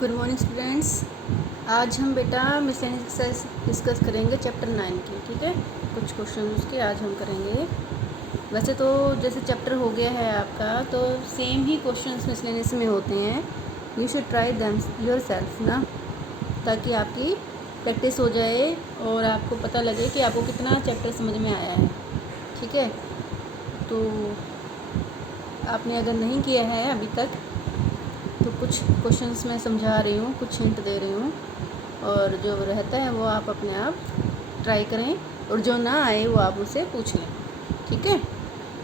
Good morning students. आज हम बेटा मिसलेनियस एक्सरसाइज डिस्कस करेंगे चैप्टर 9 की। ठीक है, कुछ क्वेश्चन उसके आज हम करेंगे। वैसे तो जैसे चैप्टर हो गया है आपका, तो सेम ही क्वेश्चंस मिसलेनियस में होते हैं। You should try them yourself ना, ताकि आपकी प्रैक्टिस हो जाए और आपको पता लगे कि आपको कितना चैप्टर समझ में आया है। ठीक है, तो आपने अगर नहीं किया है अभी तक तो कुछ क्वेश्चंस मैं समझा रही हूँ, कुछ हिंट दे रही हूँ, और जो रहता है वो आप अपने आप ट्राई करें, और जो ना आए वो आप मुझसे पूछ लें। ठीक है,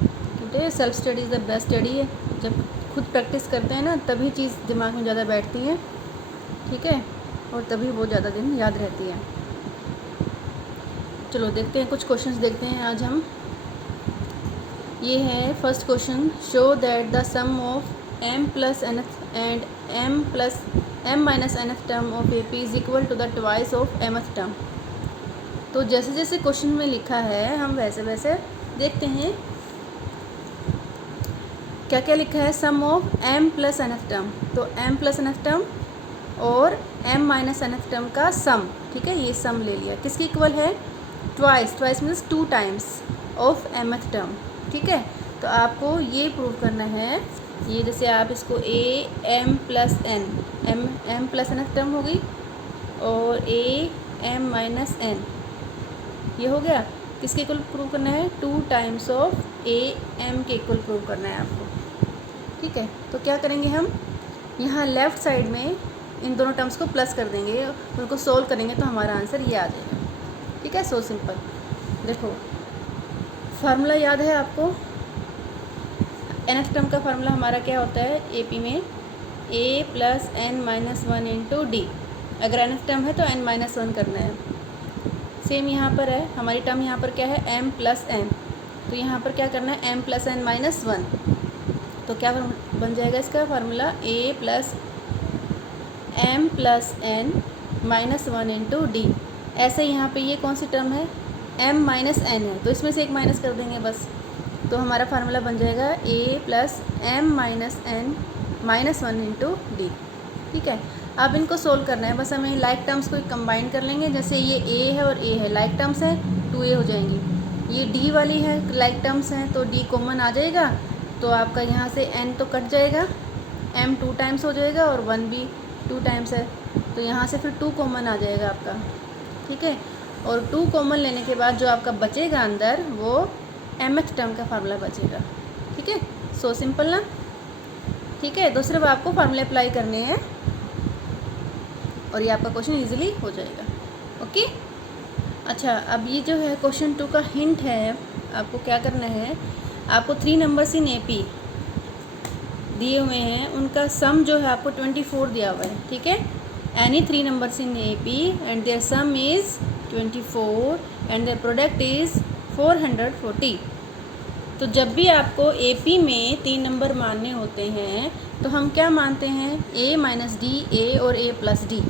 क्योंकि self study is the best study है। जब खुद प्रैक्टिस करते हैं ना, तभी चीज़ दिमाग में ज़्यादा बैठती है। ठीक है, और तभी वो ज़्यादा दिन याद रहती है। चलो देखते हैं, कुछ क्वेश्चंस देखते हैं आज हम। ये है first question, show that the sum of m plus nth and m plus m minus nth term of AP is equal to the twice of mth term। तो जैसे जैसे क्वेश्चन में लिखा है हम वैसे वैसे देखते हैं क्या क्या लिखा है। Sum of m plus nth term, तो m प्लस nth टर्म और m माइनस nth टर्म का सम। ठीक है, ये सम ले लिया, किसके इक्वल है? Twice, twice means 2 times of mth term. ठीक है, तो आपको ये प्रूव करना है। ये जैसे आप इसको a m plus n, m plus n term हो गई, और ए एम माइनस एन, ये हो गया। किसके इक्वल प्रूव करना है? 2 टाइम्स ऑफ ए एम के इक्वल प्रूव करना है आपको। ठीक है, तो क्या करेंगे हम, यहाँ लेफ़्ट साइड में इन दोनों टर्म्स को प्लस कर देंगे, उनको सोल्व करेंगे तो हमारा आंसर ये आ जाएगा। ठीक है, सो सिंपल। देखो फार्मूला याद है आपको? nth टर्म का फार्मूला हमारा क्या होता है एपी में? a plus n minus 1 into d. अगर nth टर्म है तो n माइनस 1 करना है। सेम यहाँ पर है, हमारी टर्म यहाँ पर क्या है? m प्लस n, तो यहाँ पर क्या करना है? m plus n minus 1। तो क्या बन जाएगा इसका formula? a plus m plus n minus 1 into d. ऐसे यहाँ पे ये कौन सी टर्म है? m माइनस एन है, तो इसमें से एक माइनस कर देंगे बस। तो हमारा फार्मूला बन जाएगा a plus m minus n minus 1 into d. ठीक है, अब इनको सोल्व करना है, बस हमें लाइक टर्म्स को कंबाइन कर लेंगे। जैसे ये a है और a है, लाइक टर्म्स है, 2a हो जाएंगी। ये d वाली है, लाइक टर्म्स हैं, तो d कॉमन आ जाएगा, तो आपका यहाँ से n तो कट जाएगा, m 2 टाइम्स हो जाएगा और 1 भी 2 टाइम्स है, तो यहाँ से फिर 2 कॉमन आ जाएगा आपका। ठीक है, और 2 कॉमन लेने के बाद जो आपका बचेगा अंदर, वो mth टर्म का फार्मूला बचेगा। ठीक है, सो सिंपल ना। ठीक है, तो सिर्फ आपको फार्मूले अप्लाई करने हैं और ये आपका क्वेश्चन इजीली हो जाएगा। ओके, अच्छा, अब ये जो है क्वेश्चन 2 का हिंट है, आपको क्या करना है, आपको 3 नंबर्स इन एपी दिए हुए हैं, उनका सम जो है आपको 24 दिया हुआ है। ठीक है, any 3 numbers in AP and their sum is 24 and their product is 440। तो जब भी आपको एपी में 3 नंबर मानने होते हैं तो हम क्या मानते हैं? a माइनस डी, ए और a प्लस डी।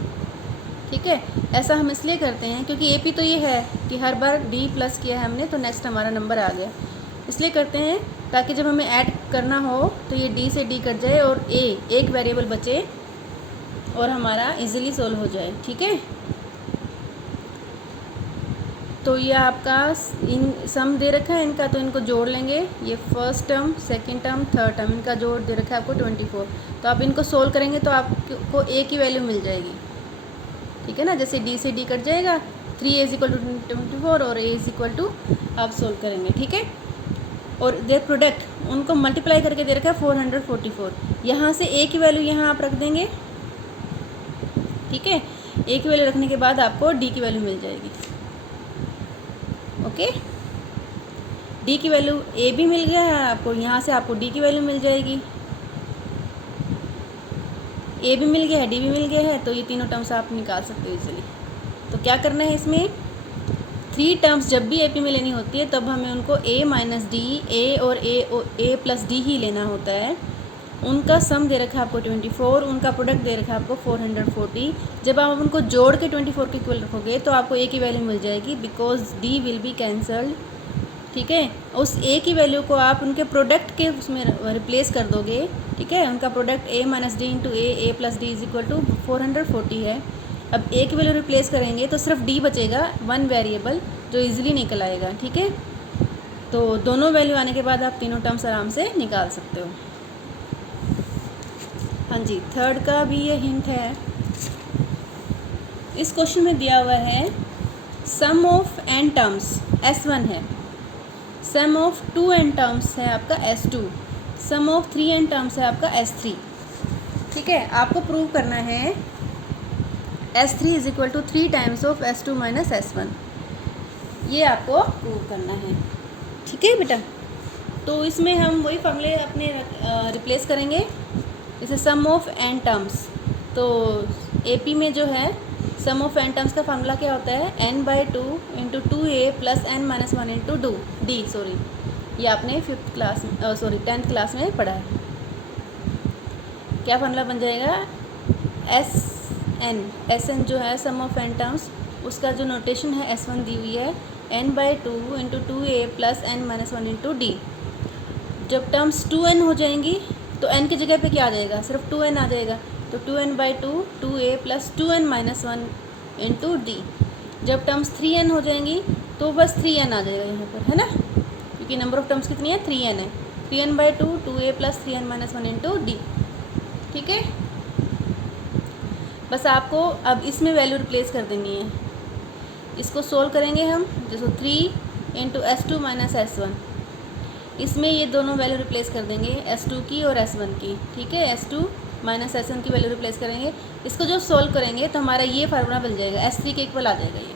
ठीक है, ऐसा हम इसलिए करते हैं क्योंकि एपी तो ये है कि हर बार d प्लस किया है हमने, तो नेक्स्ट हमारा नंबर आ गया, इसलिए करते हैं ताकि जब हमें ऐड करना हो तो ये d से d कट जाए और a एक वेरिएबल बचे और हमारा इजीली सोल्व हो जाए। ठीक है, तो ये आपका इन सम दे रखा है इनका, तो इनको जोड़ लेंगे। ये first term, second term, third term, इनका जोड़ दे रखा है आपको 24। तो आप इनको सोल्व करेंगे तो आपको a की वैल्यू मिल जाएगी। ठीक है ना, जैसे d से d कट जाएगा, 3a इज इक्वल टू 24 और a इज इक्वल टू, आप सोल्व करेंगे। ठीक है, और देयर प्रोडक्ट उनको मल्टीप्लाई करके दे रखा है 444। यहाँ से a की वैल्यू यहाँ आप रख देंगे। ठीक है, a की वैल्यू रखने के बाद आपको d की वैल्यू मिल जाएगी। ओके, d की वैल्यू a भी मिल गया है आपको, यहाँ से आपको d की वैल्यू मिल जाएगी। a भी मिल गया है, d भी मिल गया है, तो ये तीनों टर्म्स आप निकाल सकते हो इजीली। तो क्या करना है इसमें, 3 टर्म्स जब भी एपी में लेनी होती है तब हमें उनको a माइनस डी, a और a प्लस डी ही लेना होता है। उनका सम दे रखा है आपको 24, उनका प्रोडक्ट दे रखा है आपको 440। जब आप उनको जोड़ के 24 के इक्वल रखोगे तो आपको a की वैल्यू मिल जाएगी, because d will be cancelled. ठीक है। उस ए की वैल्यू को आप उनके प्रोडक्ट के उसमें रिप्लेस कर दोगे, ठीक है। उनका product a minus d into a plus d is equal to 440 है। अब ए की वैल्यू रिप्लेस करेंगे तो सिर्फ डी बचेगा, वन वेरिएबल, जो इजीली निकल आएगा, ठीक है। तो दोनों वैल्यू आने के बाद आप तीनों टर्म्स आराम से निकाल सकते हो। हाँ जी, थर्ड का भी ये हिंट है। इस क्वेश्चन में दिया हुआ है sum of n terms S1 है, सम ऑफ 2n टर्म्स है आपका S2, some of 3n terms है आपका S3, ठीक है। आपको प्रूव करना है S3 is equal to 3 times of S2 minus S1, ये आपको प्रूव करना है, ठीक है बेटा। तो इसमें हम वही फॉर्मूले अपने रिप्लेस करेंगे, जैसे सम ऑफ n टर्म्स, तो AP में जो है सम ऑफ n टर्म्स का फार्मूला क्या होता है, n/2 into 2a plus n minus 1 into D, sorry ये आपने 10th क्लास में पढ़ा है। क्या फार्मूला बन जाएगा, SN जो है सम ऑफ n टर्म्स, उसका जो नोटेशन है S1 दी हुई है n/2 into 2a plus n minus 1 into D. जब टर्म्स 2n हो जाएंगी तो n की जगह पे क्या आ जाएगा, सिर्फ 2n आ जाएगा, तो 2n/2 2a plus 2n minus 1 into D. जब टर्म्स 3n हो जाएंगी तो बस 3n आ जाएगा यहाँ पर, है ना, क्योंकि नंबर ऑफ टर्म्स कितनी है, 3n है। 3n/2 2a plus 3n minus 1 into d, ठीक है। बस आपको अब इसमें वैल्यू रिप्लेस कर देनी है। इसको सोल्व करेंगे हम, जैसे 3 इंटू S2 माइनस S1, इसमें ये दोनों वैल्यू रिप्लेस कर देंगे, S2 की और S1 की, ठीक है। S2 माइनस S1 की वैल्यू रिप्लेस करेंगे। इसको जो सोल्व करेंगे तो हमारा ये फार्मूला बन जाएगा, S3 के इक्वल आ जाएगा ये,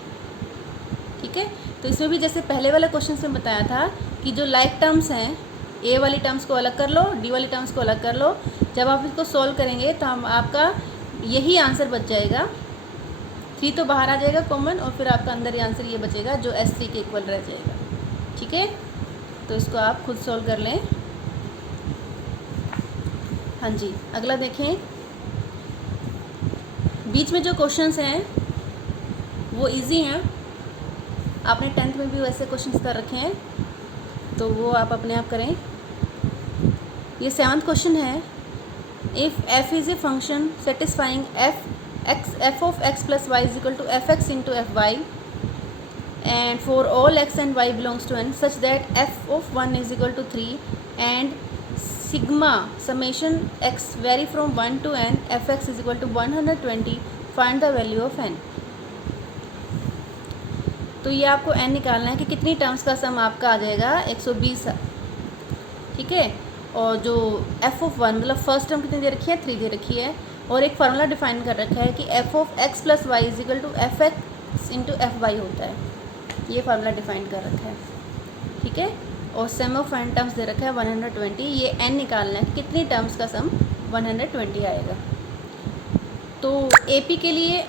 ठीक है। तो इसमें भी जैसे पहले वाला क्वेश्चन में बताया था कि जो लाइक टर्म्स हैं, ए वाली टर्म्स को अलग कर लो, डी वाली टर्म्स को अलग कर लो। जब आप इसको सोल्व करेंगे तो हम आपका यही आंसर बच जाएगा, 3 तो बाहर आ जाएगा कॉमन, और फिर आपका अंदर ये आंसर ये बचेगा जो S3 के इक्वल रह जाएगा, ठीक है। तो इसको आप खुद सोल्व कर लें। हाँ जी, अगला देखें। बीच में जो क्वेश्चंस हैं वो इजी हैं, आपने 10th में भी वैसे क्वेश्चंस कर रखे हैं, तो वो आप अपने आप करें। ये 7th क्वेश्चन है, if f is a function satisfying f of x plus y is equal to fx into fy and for all x and y belongs to n such that f of 1 is equal to 3 and sigma summation x vary from 1 to n fx is equal to 120, find the value of n। तो ये आपको n निकालना है कि कितनी terms का सम आपका आ जाएगा, 120, ठीक है। और जो f of 1 मतलब फर्स्ट टर्म कितनी दे रखी है, 3 दे रखी है, और एक फार्मूला डिफाइन कर रखा है कि f of x plus y is equal to f x into f y होता है, ये फार्मूला डिफाइन कर रखा है, ठीक है। और सम ऑफ n टर्म्स दे रखा है 120, ये n निकालना है कितनी टर्म्स का सम 120 आएगा। तो AP के लिए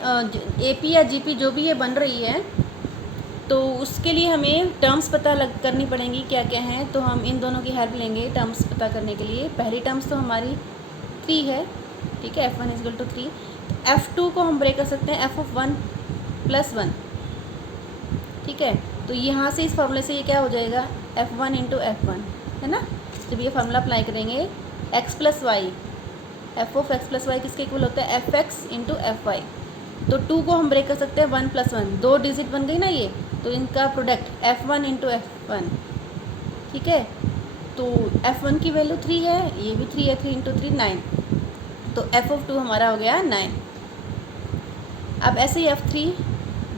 AP या GP जो भी ये बन रही है, तो उसके लिए हमें टर्म्स पता करनी पड़ेंगी क्या क्या हैं। तो हम इन दोनों की हेल्प लेंगे टर्म्स पता करने के लिए। पहली टर्म्स तो हमारी 3 है, ठीक है, f1 is equal to 3। f2 को हम ब्रेक कर सकते हैं f of 1 प्लस 1, ठीक है। तो यहाँ से इस फार्मूले से ये क्या हो जाएगा, f1 इंटू f1, है ना। जब ये फार्मूला अप्लाई करेंगे x plus y, f of x plus y किसके इक्वल होता है, fx इंटू एफ वाई। तो 2 को हम ब्रेक कर सकते हैं 1 प्लस 1, 2 डिजिट बन गई ना ये, तो इनका प्रोडक्ट f1 इंटू f1, ठीक है। तो f1 की वैल्यू 3 है, ये भी 3 है, 3 इंटू 3 9, तो f ऑफ 2 हमारा हो गया 9। अब ऐसे ही f3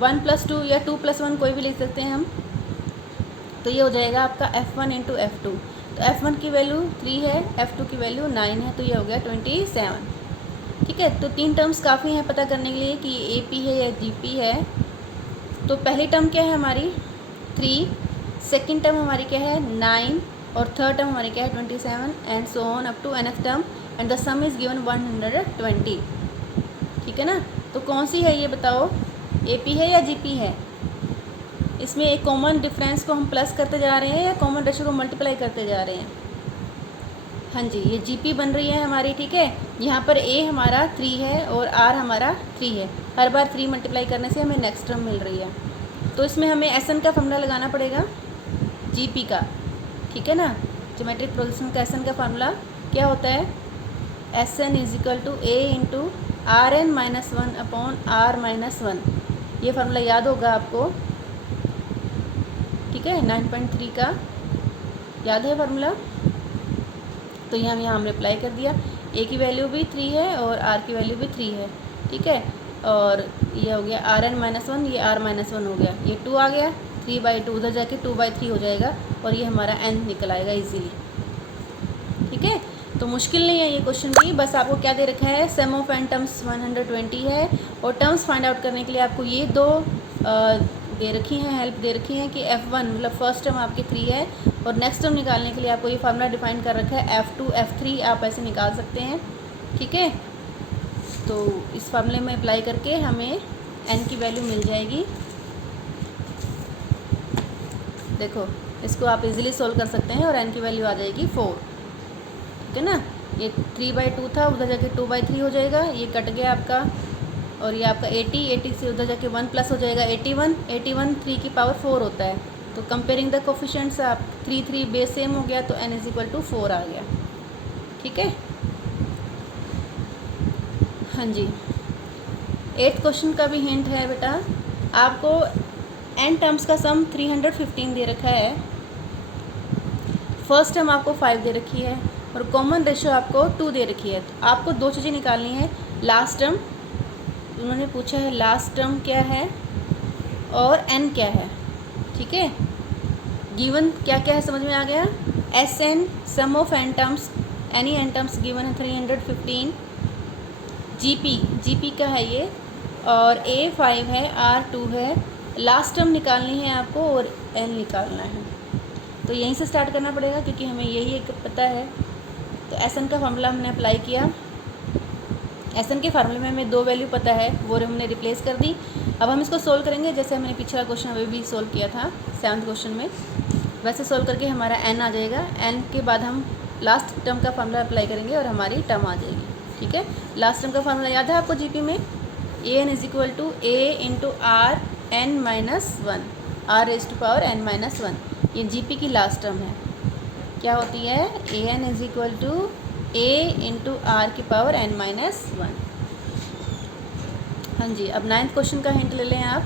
1 प्लस 2 या 2 प्लस 1 कोई भी लिख सकते हैं हम, तो ये हो जाएगा आपका f1 इंटू f2। तो f1 की वैल्यू 3 है, f2 की वैल्यू 9 है, तो ये हो गया 27, ठीक है। तो 3 टर्म्स काफ़ी हैं पता करने के लिए कि AP है या GP है। तो पहली टर्म क्या है हमारी 3, सेकंड टर्म हमारी क्या है 9, और थर्ड टर्म हमारी क्या है 27, and so on up to nth term, and the sum is given 120, ठीक है ना। तो कौन सी है ये बताओ, AP है या GP है। इसमें एक कॉमन डिफरेंस को हम प्लस करते जा रहे हैं या कॉमन रेशियो को मल्टीप्लाई करते जा रहे हैं। हाँ जी, ये GP बन रही है हमारी, ठीक है। यहाँ पर A हमारा 3 है और R हमारा 3 है, हर बार 3 मल्टीप्लाई करने से हमें नेक्स्ट टर्म मिल रही है। तो इसमें हमें SN का फॉर्मूला लगाना पड़ेगा, जीपी का, ठीक है ना। ज्योमेट्रिक प्रोग्रेशन का एस एन का फार्मूला क्या होता है, S n is equal to a into r n minus one upon r minus one. ये फार्मूला याद होगा आपको, ठीक है, 9.3 का याद है फार्मूला। तो ये हम यहाँ हमने अप्लाई कर दिया, ए की वैल्यू भी 3 है और आर की वैल्यू भी 3 है, ठीक है। और ये हो गया आर एन माइनस वन, ये आर माइनस वन हो गया, ये 2 आ गया, 3/2 उधर जाके 2/3 हो जाएगा और ये हमारा एन निकल आएगा इजीली, ठीक है। तो मुश्किल नहीं है ये क्वेश्चन भी, बस आपको क्या दे रखा है, सम ऑफ एन टर्म्स 120 है और टर्म्स फाइंड आउट करने के लिए आपको ये दो दे रखी हैं, हेल्प दे रखी हैं कि F1 मतलब फर्स्ट टर्म आपकी 3 है और नेक्स्ट टर्म निकालने के लिए आपको ये फार्मूला डिफाइन कर रखा है F2 F3, आप ऐसे निकाल सकते हैं, ठीक है। तो इस फार्मूले में अप्लाई करके हमें n की वैल्यू मिल जाएगी। देखो इसको आप इजीली सोल्व कर सकते हैं और n की वैल्यू आ जाएगी 4, ठीक है ना। ये 3/2 था, उधर जाके 2/3 हो जाएगा, ये कट गया आपका और ये आपका 80 से उधर जाके 1 प्लस हो जाएगा 81 3 की पावर 4 होता है। तो कंपेयरिंग द कोफिशिएंट्स आप 3 बेस सेम हो गया तो n इज इक्वल टू 4 आ गया, ठीक है। हाँ जी, 8th क्वेश्चन का भी हिंट है बेटा, आपको n टर्म्स का सम 315 दे रखा है, फर्स्ट टर्म आपको 5 दे रखी है और कॉमन रेशियो आपको 2 दे रखी है। तो आपको दो चीज़ें निकालनी है, लास्ट टर्म उन्होंने पूछा है लास्ट टर्म क्या है और n क्या है, ठीक है। गिवन क्या क्या है समझ में आ गया, S n sum of n terms, any n terms given है 315, जीपी का है ये और A5 है, R2 है, लास्ट टर्म निकालनी है आपको और n निकालना है। तो यहीं से स्टार्ट करना पड़ेगा क्योंकि हमें यही एक पता है। तो एस एन का फार्मूला हमने अप्लाई किया, एस एन के फार्मूले में हमें 2 वैल्यू पता है वो हमने रिप्लेस कर दी। अब हम इसको सोल्व करेंगे जैसे हमने पिछला क्वेश्चन अभी भी सोल्व किया था 7th क्वेश्चन में, वैसे सोल्व करके हमारा n आ जाएगा। n के बाद हम लास्ट टर्म का फार्मूला अप्लाई करेंगे और हमारी टर्म आ जाएगी, ठीक है। लास्ट टर्म का फार्मूला याद है आपको जीपी में, a n is equal to a into r n minus one, r raise to power n minus one, ये जीपी की लास्ट टर्म है। क्या होती है, a n is equal to a into r की पावर n माइनस वन। हाँ जी, अब 9th क्वेश्चन का हिंट ले लें आप।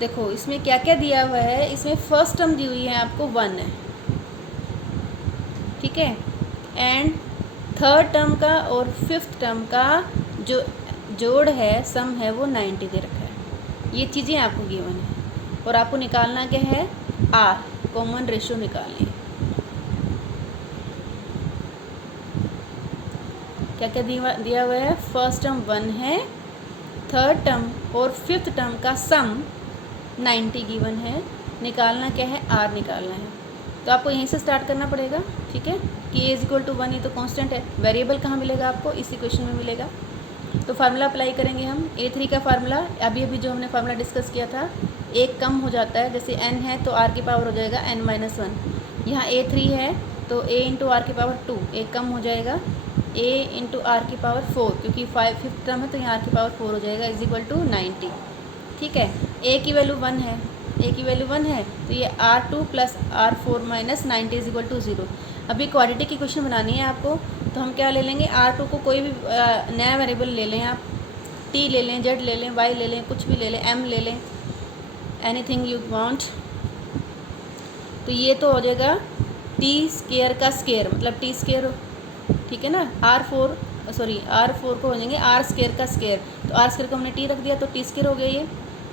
देखो इसमें क्या क्या दिया हुआ है, इसमें फर्स्ट टर्म दी हुई है आपको 1 है, ठीक है, एंड थर्ड टर्म का और फिफ्थ टर्म का जो जोड़ है सम है वो 90 दे रखा है। ये चीज़ें आपको गिवन है और आपको निकालना क्या है, आर कॉमन रेशियो निकालनी है। क्या क्या दिया हुआ है, फर्स्ट टर्म 1 है, थर्ड टर्म और फिफ्थ टर्म का सम 90 गिवन है, निकालना क्या है, आर निकालना है। तो आपको यहीं से स्टार्ट करना पड़ेगा, ठीक है, कि ए इज इक्वल टू 1, ये तो कांस्टेंट है, वेरिएबल कहाँ मिलेगा आपको, इसी क्वेश्चन में मिलेगा। तो फार्मूला अप्लाई करेंगे हम, A3 का फार्मूला अभी जो हमने फार्मूला डिस्कस किया था, एक कम हो जाता है, जैसे n है तो r की पावर हो जाएगा n माइनस वन, यहाँ A3 है तो a इंटू आर की पावर 2, एक कम हो जाएगा a इंटू आर की पावर 4, क्योंकि 5th टर्म है तो यहाँ r की पावर 4 हो जाएगा, इज इक्वल टू 90, ठीक है। a की वैल्यू 1 है, a की वैल्यू 1 है तो ये R2 plus R4 minus 90 is equal to 0। अभी क्वाड्रेटिक की क्वेश्चन बनानी है आपको, तो हम क्या ले लेंगे, R2 को कोई भी नया वेरिएबल ले लें आप, t ले लें, z ले लें, y ले लें, कुछ भी ले लें, m ले लें, एनीथिंग यू वांट। तो ये तो हो जाएगा t स्क्वायर का स्क्वायर, मतलब t स्क्वायर, ठीक है ना। R4 को हो जाएंगे r स्क्वायर का स्क्वायर, तो r स्क्वायर को हमने t रख दिया तो t स्क्वायर हो गया,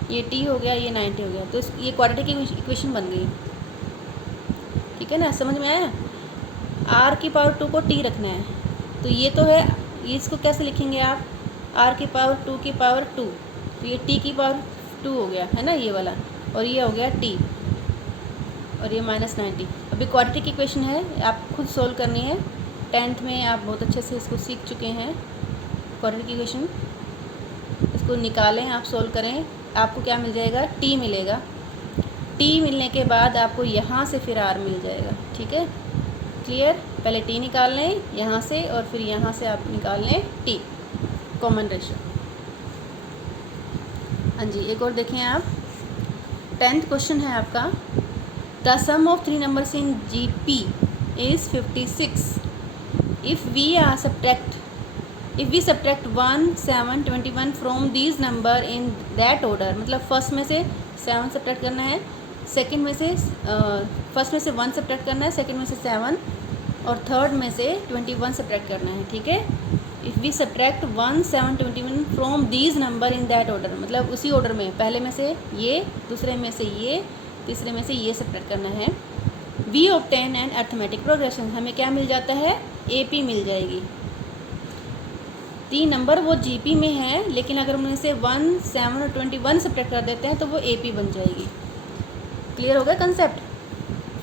ये t हो गया, ये 90 हो गया, तो ये क्वाड्रेटिक की इक्वेशन बन गई, ठीक है ना, समझ में आया। r की पावर 2 को t रखना है, तो ये तो है, ये इसको कैसे लिखेंगे आप, r की पावर 2 की पावर 2, तो ये t की पावर 2 हो गया है ना ये वाला, और ये हो गया t और ये माइनस 90। अभी क्वाड्रेटिक की इक्वेशन है, आप खुद सोल्व करनी है, 10th में आप बहुत अच्छे से इसको सीख चुके हैं क्वाड्रेटिक इक्वेशन। इसको निकालें, आप सोल्व करें, आपको क्या मिल जाएगा, t मिलेगा, t मिलने के बाद आपको यहाँ से फिर r मिल जाएगा, ठीक है, क्लियर। पहले t निकाल लें यहाँ से और फिर यहाँ से आप निकाल लें t कॉमन रेशियो। हाँ जी, एक और देखें आप, 10th क्वेश्चन है आपका, the sum of three numbers in GP is 56 if we subtract 1, 7, 21 from these number in that order। मतलब फर्स्ट में से 7 सब्ट्रैक्ट करना है, सेकंड में से फर्स्ट में से 1 सब्ट्रैक्ट करना है, सेकंड में से 7 और थर्ड में से 21 सब्ट्रैक्ट करना है, ठीक है। If we subtract 1, 7, 21 from these number in that order, मतलब उसी ऑर्डर में, पहले में से ये, दूसरे में से ये, तीसरे में से ये सब्ट्रैक्ट करना है। We obtain an arithmetic progression, हमें क्या मिल जाता है, AP मिल जाएगी। 3 नंबर वो GP में है, लेकिन अगर हम इसे 1, 7 और 21 सब्ट्रैक्ट कर देते हैं तो वो AP बन जाएगी। क्लियर हो गया कंसेप्ट।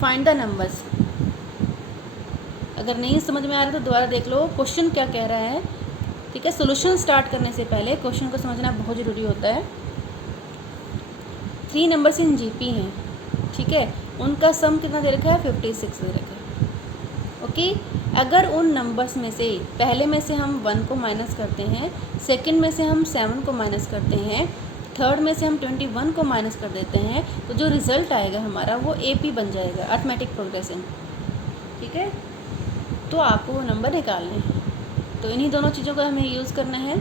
Find the numbers. अगर नहीं समझ में आ रहा तो दोबारा देख लो क्वेश्चन क्या कह रहा है, ठीक है। सॉल्यूशन स्टार्ट करने से पहले क्वेश्चन को समझना बहुत ज़रूरी होता है। 3 नंबर्स इन GP हैं, ठीक है, उनका सम कितना दे रखा है, 56 दे रखा है, ओके। अगर उन नंबर्स में से पहले में से हम 1 को माइनस करते हैं, सेकंड में से हम 7 को माइनस करते हैं, थर्ड में से हम 21 को माइनस कर देते हैं, तो जो रिज़ल्ट आएगा हमारा वो AP बन जाएगा, अर्थमेटिक प्रोग्रेशन, ठीक है। तो आपको वो नंबर निकालने हैं, तो इन्हीं दोनों चीज़ों का हमें यूज़ करना है।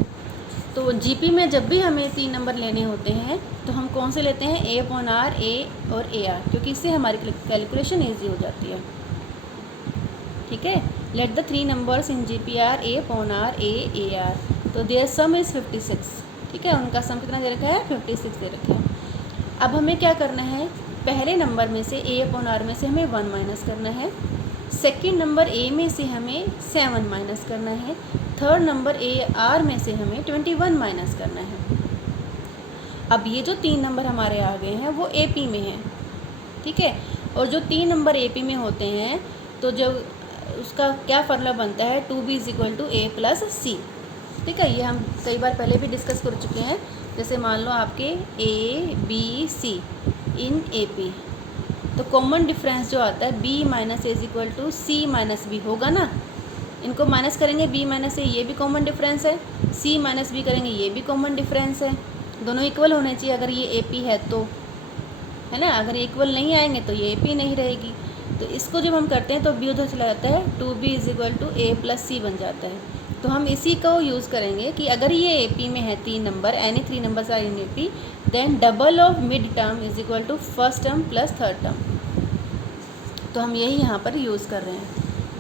तो GP में जब भी हमें 3 नंबर लेने होते हैं तो हम कौन से लेते हैं, A/R, A और AR, क्योंकि इससे हमारी कैलकुलेशन ईजी हो जाती है, ठीक है। Let the 3 numbers in GP are A/R, A, AR, तो देयर सम इज़ 56, ठीक है। उनका सम कितना दे रखा है, 56 दे रखा है। अब हमें क्या करना है, पहले नंबर में से A/R में से हमें 1 माइनस करना है, सेकंड नंबर A में से हमें 7 माइनस करना है, थर्ड नंबर AR में से हमें 21 माइनस करना है। अब ये जो 3 नंबर हमारे आ गए हैं वो AP में हैं, ठीक है। और जो 3 नंबर AP में होते हैं तो जब उसका क्या फार्मूला बनता है, 2B = A + C, ठीक है। ये हम कई बार पहले भी डिस्कस कर चुके हैं। जैसे मान लो आपके A, B, C in AP, तो कॉमन डिफरेंस जो आता है B - A = C - B होगा ना। इनको माइनस करेंगे, B - A, ये भी कॉमन डिफरेंस है, C - B करेंगे, ये भी कॉमन डिफरेंस है। दोनों इक्वल होने चाहिए अगर ये AP है तो, है ना। अगर इक्वल नहीं आएंगे तो ये AP नहीं रहेगी। तो इसको जब हम करते हैं तो B उधर चला जाता है, 2B = A + C बन जाता है। तो हम इसी को यूज़ करेंगे कि अगर ये AP में है 3 number, any 3 numbers are in AP, then double of mid term = first term + third term. तो हम यही यहाँ पर यूज़ कर रहे हैं,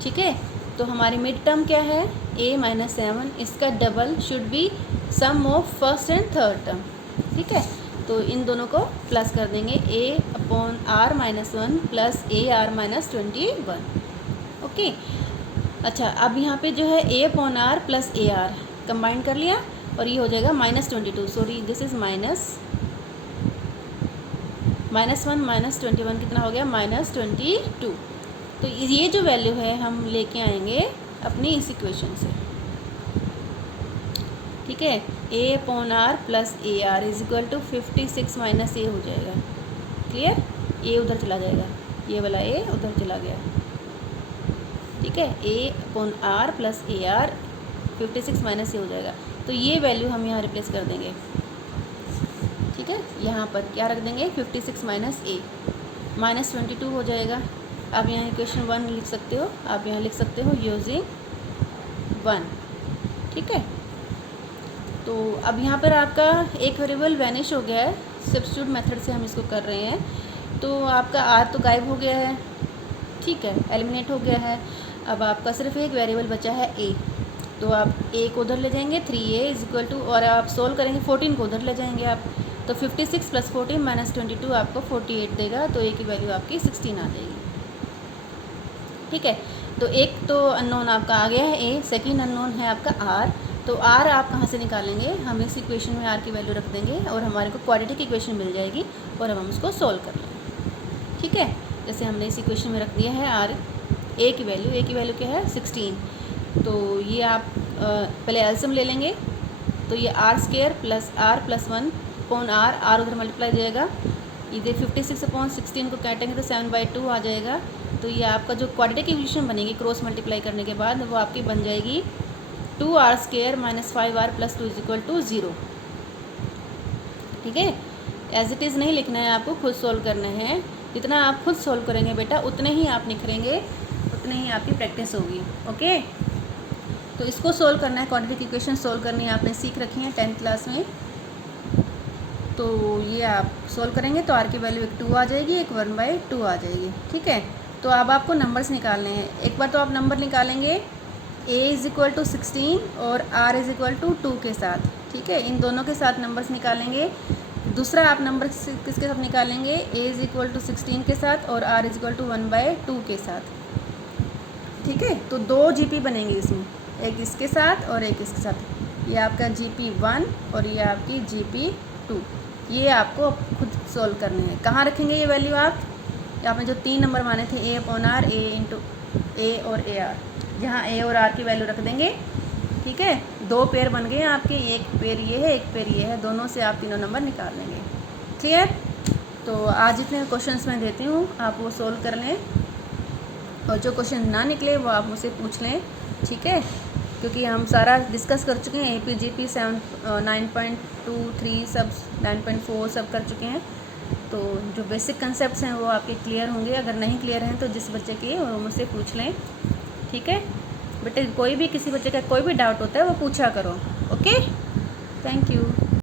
ठीक है। तो हमारी मिड टर्म क्या है, A - 7, इसका double should be sum of first and third term, ठीक है। तो इन दोनों को प्लस कर देंगे, A/R - 1 + AR - 21, ओके। अच्छा, अब यहाँ पे जो है A/R + AR कंबाइन कर लिया और ये हो जाएगा -22, सॉरी दिस इज़ -1 - 21 कितना हो गया, -22। तो ये जो वैल्यू है हम लेके आएंगे अपनी इस इक्वेशन से, ठीक है। A/R + AR = 56 - A हो जाएगा, क्लियर। A उधर चला जाएगा, ये वाला A उधर चला गया, ठीक है। A/R + AR 56 - A हो जाएगा। तो ये वैल्यू हम यहाँ रिप्लेस कर देंगे, ठीक है। यहाँ पर क्या रख देंगे, 56 - A -22 हो जाएगा। आप यहाँ इक्वेशन 1 लिख सकते हो, आप यहाँ लिख सकते हो यूजिंग 1, ठीक है। तो अब यहाँ पर आपका एक वेरिएबल वैनिश हो गया है, सब्स्टिट्यूट मेथड से हम इसको कर रहे हैं। तो आपका R तो गायब हो गया है, ठीक है, एलिमिनेट हो गया है। अब आपका सिर्फ एक वेरिएबल बचा है A, तो आप A को उधर ले जाएंगे, 3A = और आप सोल्व करेंगे 14 को उधर ले जाएंगे आप, तो 56 + 14 - 22 आपको 48 देगा। तो A की वैल्यू आपकी 16 आ जाएगी, ठीक है। तो एक तो अननोन आपका आ गया है A, सेकंड अननोन है आपका R। तो R आप कहाँ से निकालेंगे, हम इस इक्वेशन में R की वैल्यू रख देंगे और हमारे को क्वाड्रेटिक इक्वेशन मिल जाएगी और हम उसको सोल्व कर लेंगे, ठीक है। जैसे हमने इस इक्वेशन में रख दिया है R, A की वैल्यू क्या है, 16। तो ये आप पहले एलसीएम ले लेंगे, तो ये R² + R + 1 R उधर मल्टीप्लाई जाएगा, इधर 56/16 को काटेंगे तो 7/2 आ जाएगा। तो ये आपका जो क्वाड्रेटिक इक्वेशन बनेगी क्रॉस मल्टीप्लाई करने के बाद, वो आपकी बन जाएगी 2R² - 5R + 2 = 0, ठीक है। एज इट इज़ नहीं लिखना है आपको, खुद सोल्व करना है। जितना आप खुद सोल्व करेंगे बेटा उतने ही आप निखरेंगे, उतने ही आपकी प्रैक्टिस होगी। ओके, तो इसको सोल्व करना है, क्वाड्रेटिक इक्वेशन सोल्व करनी है, आपने सीख रखी है 10th क्लास में। तो ये आप सोल्व करेंगे तो आर की वैल्यू एक 2 आ जाएगी, एक 1/2 आ जाएगी। ठीक है, तो अब आपको नंबर्स निकालने हैं। एक बार तो आप नंबर निकालेंगे a = 16 और r = 2 के साथ। ठीक है, इन दोनों के साथ नंबर्स निकालेंगे। दूसरा आप नंबर किसके साथ निकालेंगे, a = 16 के साथ और r = 1/2 के साथ। ठीक है, तो 2 GP बनेंगे इसमें, एक इसके साथ और एक इसके साथ। ये आपका GP1 और ये आपकी GP2। ये आपको खुद सोल्व करने हैं। कहाँ रखेंगे ये वैल्यू आप, आपने जो 3 नंबर माने थे a/r, a और ar, यहाँ a और r की वैल्यू रख देंगे। ठीक है, 2 पेयर बन गए आपके, एक पेयर ये है, एक पेयर ये है, दोनों से आप तीनों नंबर निकाल लेंगे। ठीक है, तो आज जितने क्वेश्चंस मैं देती हूँ आप वो सोल्व कर लें, और जो क्वेश्चन ना निकले वो आप मुझसे पूछ लें। ठीक है, क्योंकि हम सारा डिस्कस कर चुके हैं, APGP 9.23 सब 9.4 सब कर चुके हैं। तो जो बेसिक कंसेप्ट्स हैं वो आपके क्लियर होंगे। अगर नहीं क्लियर हैं तो जिस बच्चे के वो मुझसे पूछ लें। ठीक है बेटे, कोई भी किसी बच्चे का कोई भी डाउट होता है वो पूछा करो। Okay, thank you.